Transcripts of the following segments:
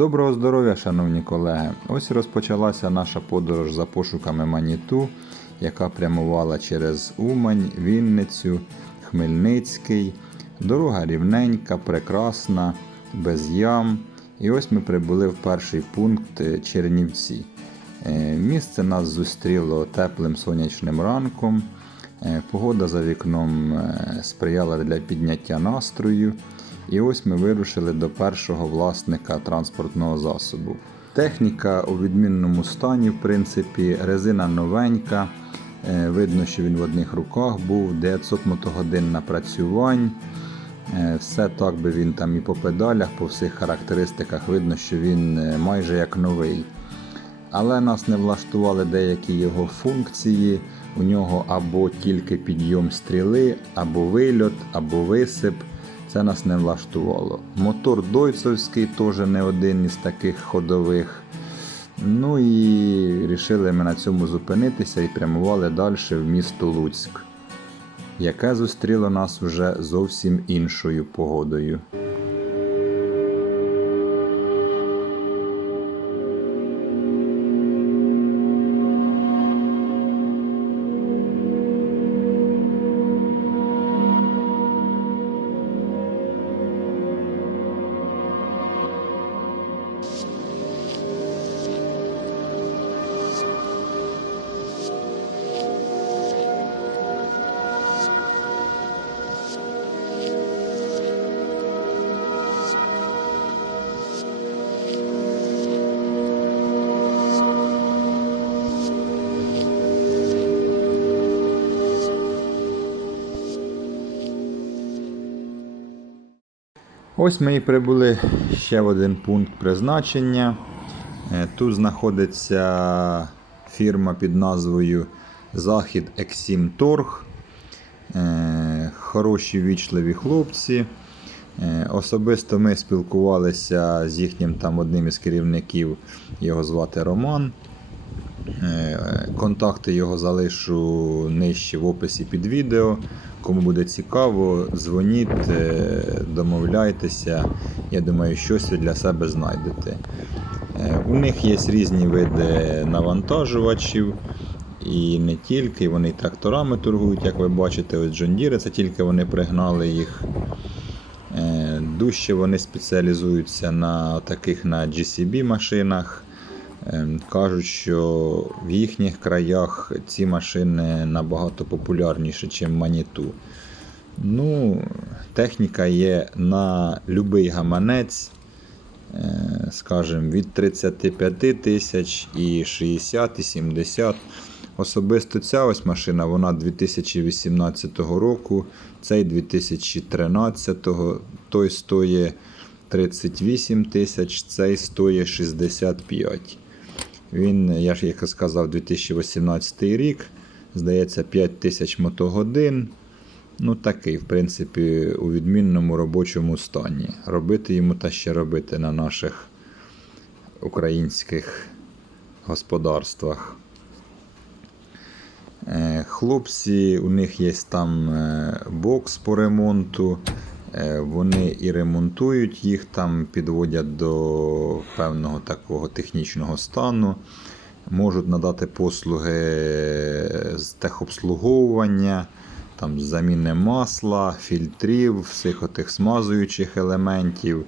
Доброго здоров'я, шановні колеги! Ось розпочалася наша подорож за пошуками Маніту, яка прямувала через Умань, Вінницю, Хмельницький. Дорога рівненька, прекрасна, без ям. І ось ми прибули в перший пункт е, Чернівці. Е, Місце нас зустріло теплим сонячним ранком. Е, Погода за вікном сприяла для підняття настрою. І ось ми вирушили до першого власника транспортного засобу. Техніка у відмінному стані, в принципі, резина новенька. Е, Видно, що він в одних руках був, 900 мотогодин напрацювань. Е, Все так би він там і по педалях, по всіх характеристиках видно, що він е, майже як новий. Але нас не влаштували деякі його функції. У нього або тільки підйом стріли, або вильот, або висип. Це нас не влаштувало. Мотор Дойцовський теж не один із таких ходових. Ну і рішили ми на цьому зупинитися і прямували далі в місто Луцьк, яке зустріло нас вже зовсім іншою погодою. Ось ми і прибули ще в один пункт призначення. Е, Тут знаходиться фірма під назвою Захід Ексім Торг. Е, Хороші вічливі хлопці. Е, Особисто ми спілкувалися з їхнім там одним із керівників, його звати Роман. Контакти його залишу нижче в описі під відео. Кому буде цікаво, дзвоніть, е, домовляйтеся. Я думаю, щось ви для себе знайдете. Е, У них є різні види навантажувачів. І не тільки, вони і тракторами торгують, як ви бачите, ось Deere, це тільки вони пригнали їх. Е, Дужче вони спеціалізуються на таких на GCB машинах. Ем, Кажуть, що в їхніх краях ці машини набагато популярніші, ніж Маніту. Ну, техніка є на будь-який гаманець, е, скажімо, від 35 тисяч і 60, і 70. Особисто ця ось машина, вона 2018 року, цей 2013, той стоїть 38 тисяч, цей стоїть 65. Він, я ж як сказав, 2018 рік. Здається, 5 тисяч мотогодин. Ну, такий, в принципі, у відмінному робочому стані. Робити йому та ще робити на наших українських господарствах. Е, Хлопці, у них є там е, бокс по ремонту. Е, Вони і ремонтують їх, там підводять до певного такого технічного стану. Можуть надати послуги з техобслуговування, там, заміни масла, фільтрів, всіх отих смазуючих елементів.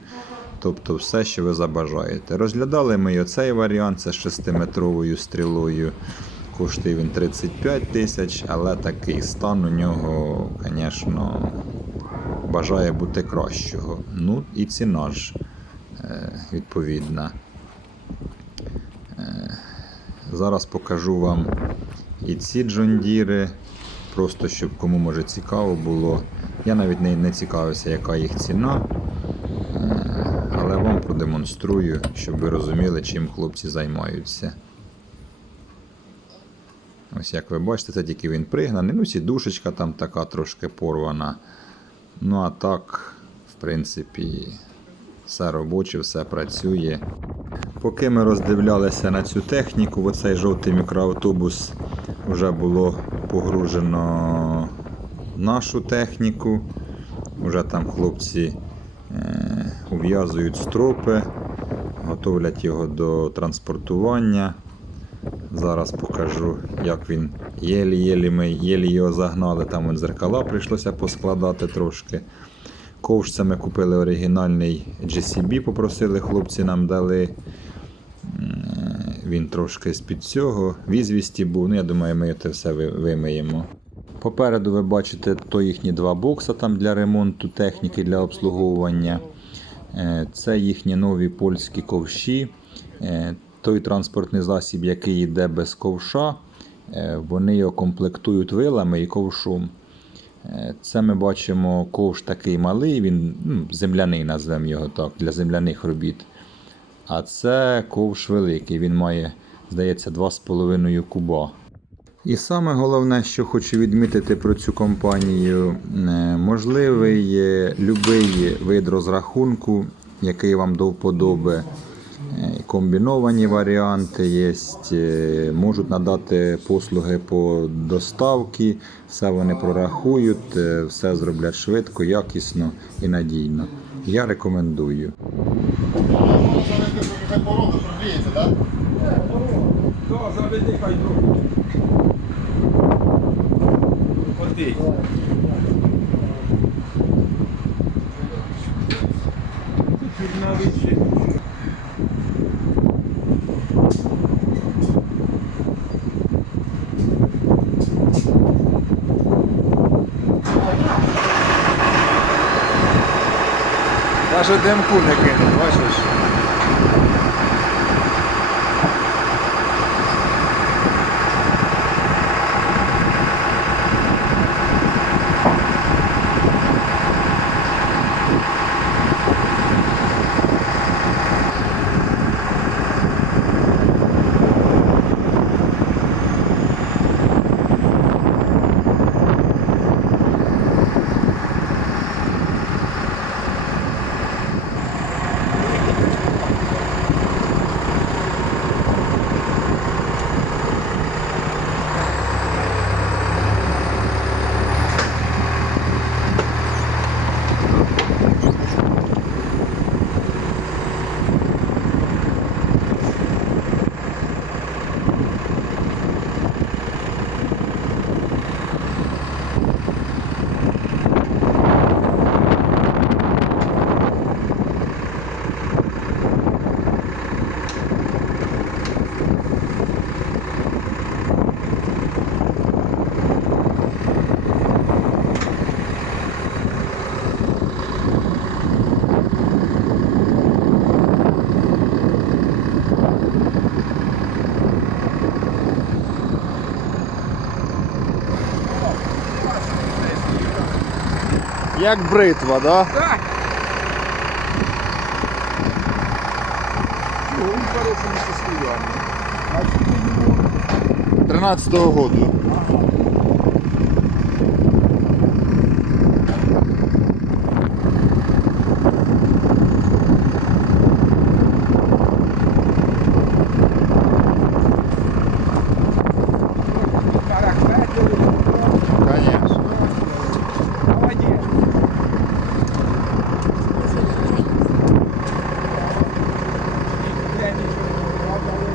Тобто все, що ви забажаєте. Розглядали ми і оцей варіант, з 6-метровою стрілою. Коштує він 35 тисяч, але такий стан у нього, звісно, бажає бути кращого. Ну і ціна ж е, відповідна. Е, Зараз покажу вам і ці джондіри, просто щоб кому може цікаво було. Я навіть не, цікавився, яка їх ціна. Е, Але вам продемонструю, щоб ви розуміли, чим хлопці займаються. Ось як ви бачите, це тільки він пригнаний. Ну, сідушечка там така трошки порвана. Ну а так, в принципі, все робоче, все працює. Поки ми роздивлялися на цю техніку, в оцей жовтий мікроавтобус вже було погружено нашу техніку. Уже там хлопці е, ув'язують стропи, готовлять його до транспортування. Зараз покажу, як він єлі-єлі ми єлі його загнали. Там вон зеркала прийшлося поскладати трошки. Ковш це ми купили оригінальний GCB, попросили хлопці нам дали. Він трошки з-під цього. В ізвісті був. Ну, я думаю, ми це все вимиємо. Попереду ви бачите то їхні два бокса там для ремонту техніки для обслуговування. Е, Це їхні нові польські ковші. Той транспортний засіб, який йде без ковша, е, вони його комплектують вилами і ковшом. Е, Це ми бачимо ковш такий малий, він ну, земляний, назвемо його так, для земляних робіт. А це ковш великий, він має, здається, 2,5 куба. І саме головне, що хочу відмітити про цю компанію, е, можливий любий вид розрахунку, який вам до вподоби. Комбіновані варіанти є, е, можуть надати послуги по доставці, все вони прорахують, е, все зроблять швидко, якісно і надійно. Я рекомендую. Хай de împune gândul. Як бритва, да? Так. Чого він в хорошому скільки 13-го году. Характер. Конечно. Молодець. Я нічого не брав, але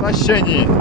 Та ще.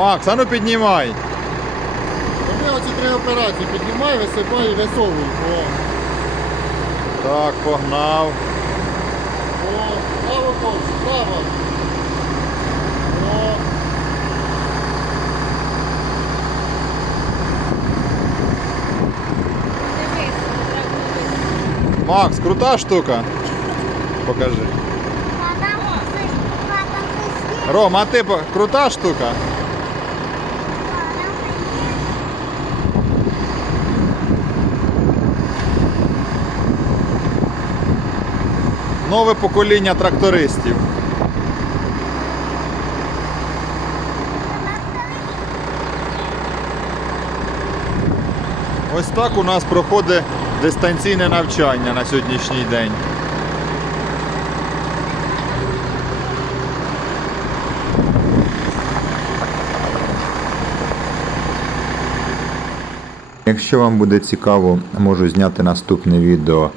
Макс, а ну піднімай. Роби оці три операції. Піднімай, висипай і висовуй. О, Так, погнав. о, право ковш, право. О, Макс, крута штука. Покажи. Ром, а ти по- крута штука? Нове покоління трактористів. Ось так у нас проходить дистанційне навчання на сьогоднішній день. Якщо вам буде цікаво, можу зняти наступне відео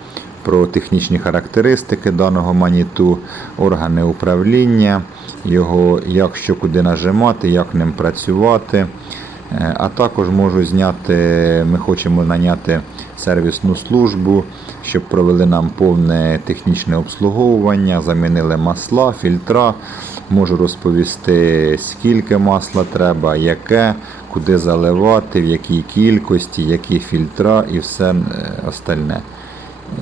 про технічні характеристики даного маніту, органи управління, його як що куди нажимати, як ним працювати. Е, А також можу зняти, ми хочемо наняти сервісну службу, щоб провели нам повне технічне обслуговування, замінили масла, фільтра. Можу розповісти, скільки масла треба, яке, куди заливати, в якій кількості, які фільтра і все е, остальне.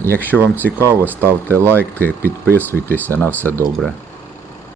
Якщо вам цікаво, ставте лайки, підписуйтеся на все добре.